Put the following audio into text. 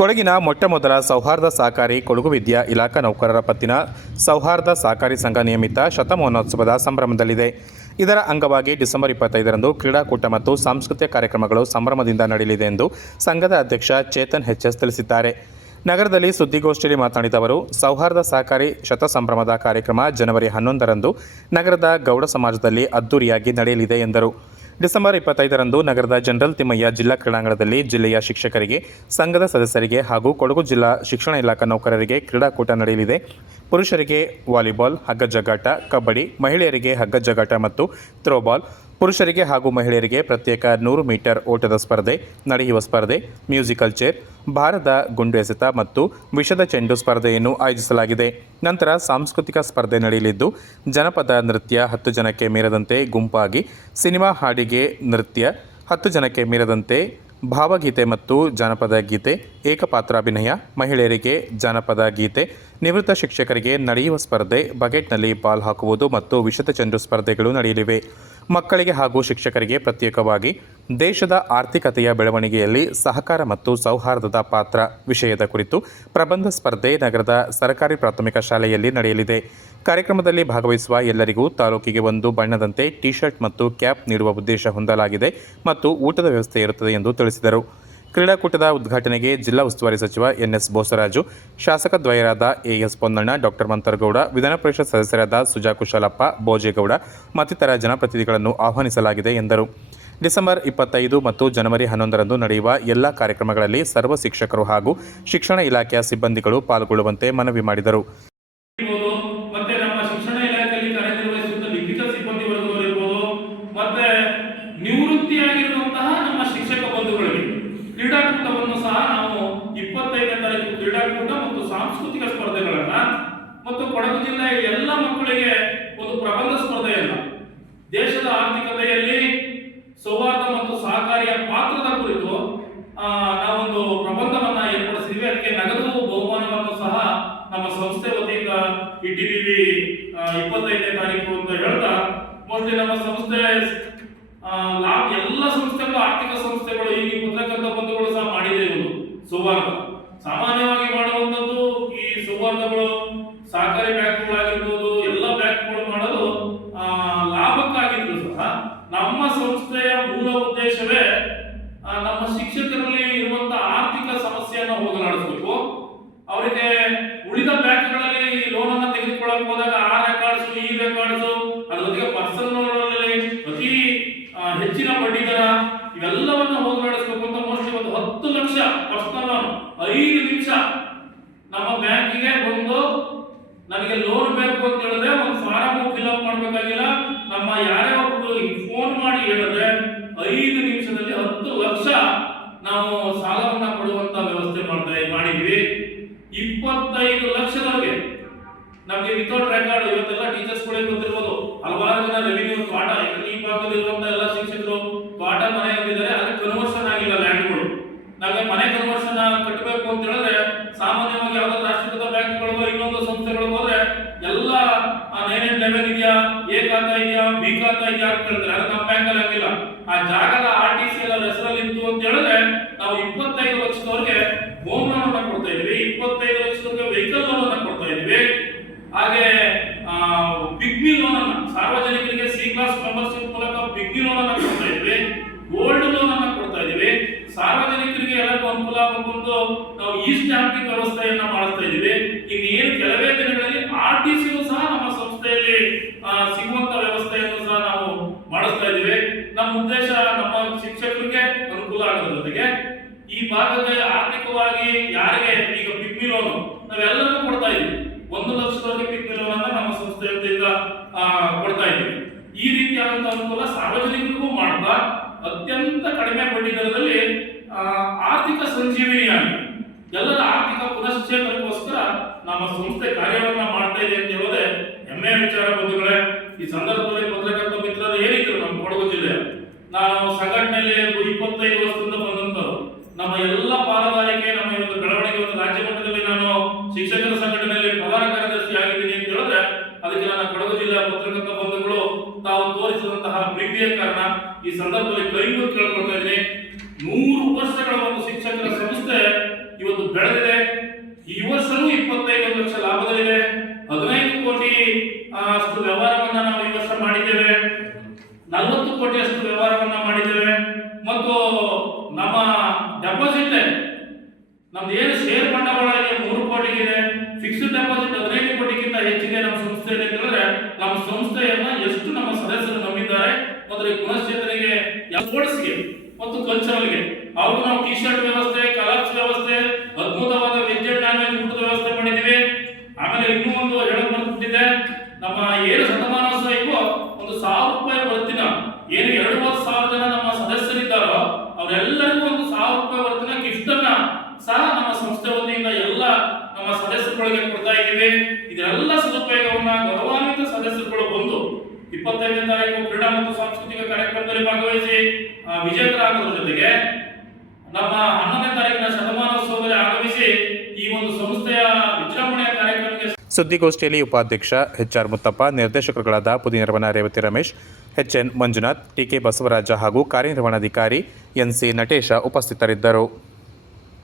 ಕೊಡಗಿನ ಮೊಟ್ಟಮೊದಲ ಸೌಹಾರ್ದ ಸಹಕಾರಿ ಕೊಡಗು ವಿದ್ಯಾ ಇಲಾಖಾ ನೌಕರರ ಪತ್ತಿನ ಸೌಹಾರ್ದ ಸಹಕಾರಿ ಸಂಘ ನಿಯಮಿತ ಶತಮಾನೋತ್ಸವದ ಸಂಭ್ರಮದಲ್ಲಿದೆ. ಇದರ ಅಂಗವಾಗಿ ಡಿಸೆಂಬರ್ ಇಪ್ಪತ್ತೈದರಂದು ಕ್ರೀಡಾಕೂಟ ಮತ್ತು ಸಾಂಸ್ಕೃತಿಕ ಕಾರ್ಯಕ್ರಮಗಳು ಸಂಭ್ರಮದಿಂದ ನಡೆಯಲಿದೆ ಎಂದು ಸಂಘದ ಅಧ್ಯಕ್ಷ ಚೇತನ್ ಎಸ್ ತಿಳಿಸಿದ್ದಾರೆ. ನಗರದಲ್ಲಿ ಸುದ್ದಿಗೋಷ್ಠಿಯಲ್ಲಿ ಮಾತನಾಡಿದ ಅವರು, ಸೌಹಾರ್ದ ಸಹಕಾರಿ ಶತ ಸಂಭ್ರಮದ ಕಾರ್ಯಕ್ರಮ ಜನವರಿ ಹನ್ನೊಂದರಂದು ನಗರದ ಗೌಡ ಸಮಾಜದಲ್ಲಿ ಅದ್ದೂರಿಯಾಗಿ ನಡೆಯಲಿದೆ ಎಂದರು. ಡಿಸೆಂಬರ್ ಇಪ್ಪತ್ತೈದರಂದು ನಗರದ ಜನರಲ್ ತಿಮ್ಮಯ್ಯ ಜಿಲ್ಲಾ ಕ್ರೀಡಾಂಗಣದಲ್ಲಿ ಜಿಲ್ಲೆಯ ಶಿಕ್ಷಕರಿಗೆ, ಸಂಘದ ಸದಸ್ಯರಿಗೆ ಹಾಗೂ ಕೊಡಗು ಜಿಲ್ಲಾ ಶಿಕ್ಷಣ ಇಲಾಖಾ ನೌಕರರಿಗೆ ಕ್ರೀಡಾಕೂಟ ನಡೆಯಲಿದೆ. ಪುರುಷರಿಗೆ ವಾಲಿಬಾಲ್ ಹಗ್ಗ ಜಗಾಟ ಕಬಡ್ಡಿ, ಮಹಿಳೆಯರಿಗೆ ಹಗ್ಗ ಜಗ್ಗಾಟ ಮತ್ತು ಥ್ರೋಬಾಲ್ ಪುರುಷರಿಗೆ ಹಾಗೂ ಮಹಿಳೆಯರಿಗೆ ಪ್ರತ್ಯೇಕ ನೂರು ಮೀಟರ್ ಓಟದ ಸ್ಪರ್ಧೆ, ನಡೆಯುವ ಸ್ಪರ್ಧೆ, ಮ್ಯೂಸಿಕಲ್ ಚೇರ್, ಭಾರದ ಗುಂಡು ಎಸೆತ ಮತ್ತು ವಿಷದ ಚೆಂಡು ಸ್ಪರ್ಧೆಯನ್ನು ಆಯೋಜಿಸಲಾಗಿದೆ. ನಂತರ ಸಾಂಸ್ಕೃತಿಕ ಸ್ಪರ್ಧೆ ನಡೆಯಲಿದ್ದು, ಜನಪದ ನೃತ್ಯ ಹತ್ತು ಜನಕ್ಕೆ ಮೀರದಂತೆ ಗುಂಪಾಗಿ, ಸಿನಿಮಾ ಹಾಡಿಗೆ ನೃತ್ಯ ಹತ್ತು ಜನಕ್ಕೆ ಮೀರದಂತೆ ಭಾವಗೀತೆ ಮತ್ತು ಜಾನಪದ ಗೀತೆ ಏಕಪಾತ್ರಾಭಿನಯ ಮಹಿಳೆಯರಿಗೆ ಜಾನಪದ ಗೀತೆ, ನಿವೃತ್ತ ಶಿಕ್ಷಕರಿಗೆ ನಡೆಯುವ ಸ್ಪರ್ಧೆ, ಬಕೆಟ್ನಲ್ಲಿ ಬಾಲ್ ಹಾಕುವುದು ಮತ್ತು ವಿಶದ ಚೆಂಡು ಸ್ಪರ್ಧೆಗಳು ನಡೆಯಲಿವೆ. ಮಕ್ಕಳಿಗೆ ಹಾಗೂ ಶಿಕ್ಷಕರಿಗೆ ಪ್ರತ್ಯೇಕವಾಗಿ ದೇಶದ ಆರ್ಥಿಕತೆಯ ಬೆಳವಣಿಗೆಯಲ್ಲಿ ಸಹಕಾರ ಮತ್ತು ಸೌಹಾರ್ದದ ಪಾತ್ರ ವಿಷಯದ ಕುರಿತು ಪ್ರಬಂಧ ಸ್ಪರ್ಧೆ ನಗರದ ಸರ್ಕಾರಿ ಪ್ರಾಥಮಿಕ ಶಾಲೆಯಲ್ಲಿ ನಡೆಯಲಿದೆ. ಕಾರ್ಯಕ್ರಮದಲ್ಲಿ ಭಾಗವಹಿಸುವ ಎಲ್ಲರಿಗೂ ತಾಲೂಕಿಗೆ ಒಂದು ಬಣ್ಣದಂತೆ ಟಿ ಶರ್ಟ್ ಮತ್ತು ಕ್ಯಾಪ್ ನೀಡುವ ಉದ್ದೇಶ ಹೊಂದಲಾಗಿದೆ ಮತ್ತು ಊಟದ ವ್ಯವಸ್ಥೆ ಇರುತ್ತದೆ ಎಂದು ತಿಳಿಸಿದರು. ಕ್ರೀಡಾಕೂಟದ ಉದ್ಘಾಟನೆಗೆ ಜಿಲ್ಲಾ ಉಸ್ತುವಾರಿ ಸಚಿವ ಎನ್ಎಸ್ ಬೋಸರಾಜು, ಶಾಸಕ ದ್ವಯರಾದ ಎಎಸ್ ಪೊನ್ನಣ್ಣ, ಡಾಕ್ಟರ್ ಮಂತರಗೌಡ, ವಿಧಾನ ಪರಿಷತ್ ಸದಸ್ಯರಾದ ಸುಜಾ ಕುಶಾಲಪ್ಪ ಬೋಜೇಗೌಡ ಮತ್ತಿತರ ಜನಪ್ರತಿನಿಧಿಗಳನ್ನು ಆಹ್ವಾನಿಸಲಾಗಿದೆ ಎಂದರು. ಡಿಸೆಂಬರ್ ಇಪ್ಪತ್ತೈದು ಮತ್ತು ಜನವರಿ ಹನ್ನೊಂದರಂದು ನಡೆಯುವ ಎಲ್ಲ ಕಾರ್ಯಕ್ರಮಗಳಲ್ಲಿ ಸರ್ವ ಶಿಕ್ಷಕರು ಹಾಗೂ ಶಿಕ್ಷಣ ಇಲಾಖೆಯ ಸಿಬ್ಬಂದಿಗಳು ಪಾಲ್ಗೊಳ್ಳುವಂತೆ ಮನವಿ ಮಾಡಿದರು. ಇರ್ಬೋದು ಮತ್ತೆ ನಮ್ಮ ಶಿಕ್ಷಣ ಇಲಾಖೆಯಲ್ಲಿ ಕಾರ್ಯನಿರ್ವಹಿಸುವಂತ ಲಿಖಿತ ಸಿಬ್ಬಂದಿ ವರ್ಗದವರು ಇರ್ಬೋದು ಮತ್ತೆ ನಿವೃತ್ತಿಯಾಗಿರುವಂತಹ ನಮ್ಮ ಶಿಕ್ಷಕ ಬಂಧುಗಳಿಗೆ ಕ್ರೀಡಾಕೂಟವನ್ನು ಸಹ ನಾವು ಇಪ್ಪತ್ತೈದನೇ ತಾರೀಕು ಕ್ರೀಡಾಕೂಟ ಮತ್ತು ಸಾಂಸ್ಕೃತಿಕ ಸ್ಪರ್ಧೆಗಳನ್ನ ಮತ್ತು ಕೊಡಗು ಜಿಲ್ಲೆಯ ಎಲ್ಲ ಮಕ್ಕಳಿಗೆ ಒಂದು ಪ್ರಬಂಧ ಸ್ಪರ್ಧೆಯನ್ನ ದೇಶದ ಆರ್ಥಿಕತೆಯಲ್ಲಿ ಸೌಹಾರ್ದ ಮತ್ತು ಸಹಕಾರಿಯ ಪಾತ್ರದ ಕುರಿತು ನಾವೊಂದು ಪ್ರಬಂಧವನ್ನ ಏರ್ಪಡಿಸಿದ್ವಿ. ಅದಕ್ಕೆ ನಗದು ಬಹುಮಾನವನ್ನು ಸಹ ನಮ್ಮ ಸಂಸ್ಥೆ ವತಿಯಿಂದ ಇಟ್ಟಿದ್ದೀವಿ. ಇಪ್ಪತ್ತೈದನೇ ತಾರೀಕು ಅಂತ ಹೇಳ್ತಾ ಮೋಸ್ಟ್ಲಿ ನಮ್ಮ ಸಂಸ್ಥೆ ಎಲ್ಲ ಸಂಸ್ಥೆಗಳು, ಆರ್ಥಿಕ ಸಂಸ್ಥೆಗಳು ಈಗ ಈ ಪತ್ರಕರ್ತ ಬಂಧುಗಳು ಸಹ ಮಾಡಿದೆ ಇವರು. ಸೌಹಾರ್ದ. ಸಾಮಾನ್ಯವಾಗಿ ಶಿಕ್ಷಕರಲ್ಲಿ ಇರುವಂತಹ ಆರ್ಥಿಕ ಸಮಸ್ಯೆಯನ್ನು ಹೋಗಲಾಡಿಸಬೇಕು. ಅವರಿಗೆ ಉಳಿದ ಬ್ಯಾಂಕ್ಗಳಲ್ಲಿ ಲೋನ್ ಅನ್ನ ತೆಗೆದುಕೊಳ್ಳಕ್ ಹೋದಾಗ ಆ ರೆಕಾರ್ಡ್ಸ್ ಈ ರೆಕಾರ್ಡ್ಸ್ ಅದ್ರ ಜೊತೆಗೆ ಪರ್ಸನಲ್ ಅತಿ ಹೆಚ್ಚಿನ ಬಡ್ಡಿ ದರ ಇವೆಲ್ಲವನ್ನ ಹೋಗಲಾಡಿಸಬೇಕು ಅಂತ ಮೋಸ್ಟ್ಲಿ ಒಂದು ಹತ್ತು ಲಕ್ಷ ಪರ್ಸನಲ್ ಲೋನ್ ಐದು ನಿಮಿಷ ನಮ್ಮ ಬ್ಯಾಂಕಿಗೆ ಬಂದು ನನಗೆ ಲೋನ್ ಬೇಕು ಅಂತ ಹೇಳಿದ್ರೆ ಒಂದು ಫಾರಮ್ ಫಿಲ್ ಅಪ್ ಮಾಡಬೇಕಾಗಿಲ್ಲ. ನಮ್ಮ ನಮಗೆ ವಿತೌಟ್ ರೆಕಾರ್ಡ್ ಇವತ್ತೆಲ್ಲ ಟೀಚರ್ಸ್ ಗಳಿಗೆ ಗೊತ್ತಿರಬಹುದು ಹಲವಾರು ಜನ ರೆವಿನ್ಯೂ ತೋಟ ಈ ಭಾಗದಲ್ಲಿ ಇರುವಂತ ಎಲ್ಲ ಶಿಕ್ಷಕರು ತೋಟ ಮನೆ ಹೊಂದಿದ್ದಾರೆ ಅದಕ್ಕೆ ಕನ್ವರ್ಷನ್ ಆಗಿಲ್ಲ ಲ್ಯಾಂಡ್ಗಳು ನಮಗೆ ಮನೆ ಕನ್ವರ್ಷನ್ ಕಟ್ಟಬೇಕು ಅಂತ ಹೇಳಿದ್ರೆ ಸಾಮಾನ್ಯವಾಗಿ ಯಾವ್ದಾದ್ರು ರಾಷ್ಟ್ರೀಕೃತ ಬ್ಯಾಂಕ್ಗಳಿಗೋ ಇನ್ನೊಂದು ಸಂಸ್ಥೆಗಳಿಗೆ ಹೋದ್ರೆ ಎಲ್ಲ ನೈನ್ ಅಂಡ್ ಲೆವೆನ್ ಇದೆಯಾ ಎ ಖಾತಾ ಇದೆಯಾ ಬಿ ಖಾತಾ ಇದೆಯಾ ಅಂತ ಹೇಳ್ತಾರೆ ಅದು ನಮ್ಮ ಬ್ಯಾಂಕ್ ಅಲ್ಲಿ ಆಗಿಲ್ಲ ಆ ಜಾಗದ ಆರ್ ಟಿ ಸಿ ಎಲ್ಲ ಹೆಸರಲ್ಲಿ ಇತ್ತು ಅಂತ ಹೇಳಿದ್ರೆ ನಾವು ಇಪ್ಪತ್ತೈದು ಲಕ್ಷದವರೆಗೆ ಹೋಮ್ ಲೋನ್ ಅನ್ನ ಕೊಡ್ತಾ ಇದೀವಿ ಇಪ್ಪತ್ತೈದು ಲಕ್ಷದವರೆಗೆ ವೆಹಿಕಲ್ ಲೋನ್ ಅನ್ನ ಕೊಡ್ತಾ ಇದೀವಿ ಹಾಗೆ ಬಿಗ್ಮಿ ಲೋನ್ ಅನ್ನ ಸಾರ್ವಜನಿಕರಿಗೆ ಸಿ ಮೆಂಬರ್ಶಿಪ್ ಮೂಲಕ ಬಿಗ್ಗಿ ಲೋನ್ ಅನ್ನು ಕೊಡ್ತಾ ಇದ್ವಿ ಗೋಲ್ಡ್ ಲೋನ್ ಅನ್ನ ಕೊಡ್ತಾ ಇದ್ದೀವಿ. ಸಾರ್ವಜನಿಕರಿಗೆ ಎಲ್ಲರಿಗೂ ಅನುಕೂಲ ಆಗಬೇಕು ಅಂತ ನಾವು ಈ ಸ್ಟ್ಯಾಂಪಿಂಗ್ ವ್ಯವಸ್ಥೆಯನ್ನ ಮಾಡ್ತಾ ಇದೀವಿ ಇನ್ನು ಏನು ಕೆಲವೇ ದಿನಗಳಲ್ಲಿ ಆರ್ ಟಿ ಸಿ ಸಹ ನಮ್ಮ ಸಂಸ್ಥೆಯಲ್ಲಿ ಸಿಗುವಂತ ವ್ಯವಸ್ಥೆಯನ್ನು ಸಹ ನಾವು ಮಾಡಿಸ್ತಾ ಇದೀವಿ ನಮ್ಮ ಉದ್ದೇಶ ನಮ್ಮ ಶಿಕ್ಷಕರಿಗೆ ಅನುಕೂಲ ಆಗೋದ್ರ ಜೊತೆಗೆ ಈ ಭಾಗದಲ್ಲಿ ಆರ್ಥಿಕವಾಗಿ ಯಾರಿಗೆ ಈಗ ಪಿಗ್ಮಿ ಲೋನ್ ನಾವೆಲ್ಲರೂ ಕೊಡ್ತಾ ಇದೀವಿ ಒಂದು ಲಕ್ಷದವರೆಗೆ ಪಿಗ್ಮಿ ಲೋನ್ ಅನ್ನ ನಮ್ಮ ಸಂಸ್ಥೆ ವತಿಯಿಂದ ಆ, ಕೊಡ್ತಾ ಇದ್ದೀವಿ ಈ ರೀತಿಯಾದಂತ ಅನುಕೂಲ ಸಾರ್ವಜನಿಕರಿಗೂ ಮಾಡ್ತಾ ಅತ್ಯಂತ ಕಡಿಮೆ ಬಡ್ಡಿ ದರದಲ್ಲಿ ಆ, ಆರ್ಥಿಕ ಸಂಜೀವಿನಿಯಾಗಿ ಎಲ್ಲರ ಆರ್ಥಿಕ ಪುನಶ್ಚೇತನಕ್ಕೋಸ್ಕರ ನಮ್ಮ ಸಂಸ್ಥೆ ಕಾರ್ಯವನ್ನ ಮಾಡ್ತಾ ಇದೆ ಅಂತ ಹೇಳೋದೇ ಹೆಮ್ಮೆ ವಿಚಾರ ಬಂಧುಗಳೇ. ಈ ಸಂದರ್ಭದಲ್ಲಿ ಪತ್ರಕರ್ತ ಮಿತ್ರರು ಏನಿದ್ರು ನಮ್ಮ ಕೊಡಗು ಜಿಲ್ಲೆ ನಾನು ಸಂಘಟನೆಯಲ್ಲಿ ಇಪ್ಪತ್ತೈದು ವರ್ಷದಿಂದ ಬಂದಂತರು ನಮ್ಮ ಎಲ್ಲ ಪಾಲುದಾರಿಕೆ, ನಮ್ಮ ಒಂದು ಬೆಳವಣಿಗೆ ಒಂದು ರಾಜ್ಯ ಮಟ್ಟದಲ್ಲಿ ನಾನು ಶಿಕ್ಷಕರ ಸಂಘಟನೆಯಲ್ಲಿ ಪ್ರಧಾನ ಕಾರ್ಯದರ್ಶಿ ಆಗಿದ್ದೀನಿ ಅಂತ ಹೇಳಿದ್ರೆ ಅದಕ್ಕೆ ನನ್ನ ಕೊಡಗು ಜಿಲ್ಲೆಯ ಪತ್ರಕರ್ತ ಬಂಧುಗಳು ತಾವು ತೋರಿಸಿದಂತಹ ಪ್ರೀತಿಯ ಕಾರಣ ಈ ಸಂದರ್ಭದಲ್ಲಿ ಕೈಗೂ ಕೇಳ್ಕೊಳ್ತಾ ಇದ್ದೀನಿ. ನೂರು ವರ್ಷಗಳ ಒಂದು ಶಿಕ್ಷಕರ ಸಂಸ್ಥೆ ಇವತ್ತು ಬೆಳೆದಿದೆ. ಈ ವರ್ಷವೂ ಇಪ್ಪತ್ತೈದು ಲಕ್ಷ ಲಾಭದಲ್ಲಿದೆ. ಹದಿನೈದು ಕೋಟಿ ಅಷ್ಟು ವ್ಯವಹಾರವನ್ನ ನಾವು ಈ ವರ್ಷ ಮಾಡಿದ್ದೇವೆ. ನಲವತ್ತು ಕೋಟಿ ಅಷ್ಟು ವ್ಯವಹಾರವನ್ನ ಮಾಡಿದ್ದೇವೆ. ಮತ್ತು ನಮ್ಮ ಡೆಪಾಸಿಟ್ ನಮ್ದು ಏನು ಶೇರ್ ಬಂಡವಾಳ ಇದೆ ಮೂರು ಕೋಟಿಗಿದೆ ಫಿಕ್ಸ್ಡ್ ಡೆಪಾಸಿಟ್ ಹದಿನೈದು ಕೋಟಿಗಿಂತ ಹೆಚ್ಚಿದೆ ನಮ್ಮ ಸಂಸ್ಥೆಯಲ್ಲಿ ಅಂತಂದ್ರೆ ನಮ್ಮ ಸಂಸ್ಥೆಯನ್ನ ಎಷ್ಟು ನಮ್ಮ ಸದಸ್ಯರು ನಂಬಿದ್ದಾರೆ ಮತ್ತು ಗುಣಶೇತರಿಗೆ ಸ್ಪೋರ್ಟ್ಸ್ಗೆ ಮತ್ತು ಕಲ್ಚರಲ್ಗೆ ಅವ್ರಿಗೂ ನಾವು ಟಿ ಶರ್ಟ್ ವ್ಯವಸ್ಥೆ ಕಲರ್ಸ್ ವ್ಯವಸ್ಥೆ ಅದ್ಭುತವಾದ ವೆಜ್ ಅಂಡ್ ನಾನ್ ವೆಜ್ ಊಟದ ವ್ಯವಸ್ಥೆ ಮಾಡಿದೀವಿ ಆಮೇಲೆ ಇನ್ನೂ ಒಂದು ಹೇಳಕ್ ಬರ್ತಿದೆ ನಮ್ಮ ಏನು ಶತಮಾನೋತ್ಸವಕ್ಕೂ ಒಂದು ಸಾವಿರ ರೂಪಾಯಿ ವರ್ತಿನ ಏನು ಎರಡೂವರೆ ಸಾವಿರ ಜನ ನಮ್ಮ ಸದಸ್ಯರಿದ್ದಾರೋ ಅವರೆಲ್ಲರಿಗೂ ಒಂದು ಸಾವಿರ ರೂಪಾಯಿ ವರ್ತಿನ ಗಿಫ್ಟ್ ಅನ್ನ ಸಹ ನಮ್ಮ ಸಂಸ್ಥೆ ವತಿಯಿಂದ ಎಲ್ಲ ನಮ್ಮ ಸದಸ್ಯರುಗಳಿಗೆ ಕೊಡ್ತಾ ಇದ್ದೀವಿ ಇದೆಲ್ಲ ಸದುಪಯೋಗವನ್ನ ಗೌರವಾನ್ವಿತ ಸದಸ್ಯರುಗಳು ಬಂದು ಇಪ್ಪತ್ತೈದನೇ ತಾರೀಕು ಕ್ರೀಡಾ ಮತ್ತು ಸಾಂಸ್ಕೃತಿಕ ಕಾರ್ಯಕ್ರಮದಲ್ಲಿ ಭಾಗವಹಿಸಿ ಆ, ವಿಜೇತರಾಗೋದ್ರ ಜೊತೆಗೆ ನಮ್ಮ ಹನ್ನೊಂದನೇ ತಾರೀಕಿನ ಶತಮಾನೋತ್ಸವದಲ್ಲಿ ಆಗಮಿಸಿ ಈ ಒಂದು ಸಂಸ್ಥೆಯ ವಿಜೃಂಭಣೆಯ ಕಾರ್ಯಕ್ರಮಕ್ಕೆ ಸುದ್ದಿಗೋಷ್ಠಿಯಲ್ಲಿ ಉಪಾಧ್ಯಕ್ಷ ಎಚ್ಆರ್ ಮುತ್ತಪ್ಪ, ನಿರ್ದೇಶಕರುಗಳಾದ ಪುದಿನಿರ್ವಣ, ರೇವತಿ ರಮೇಶ್, ಎಚ್ಎನ್ ಮಂಜುನಾಥ್ ಟಿಕೆ ಬಸವರಾಜ ಹಾಗೂ ಕಾರ್ಯನಿರ್ವಹಣಾಧಿಕಾರಿ ಎನ್ಸಿ ನಟೇಶ ಉಪಸ್ಥಿತರಿದ್ದರು.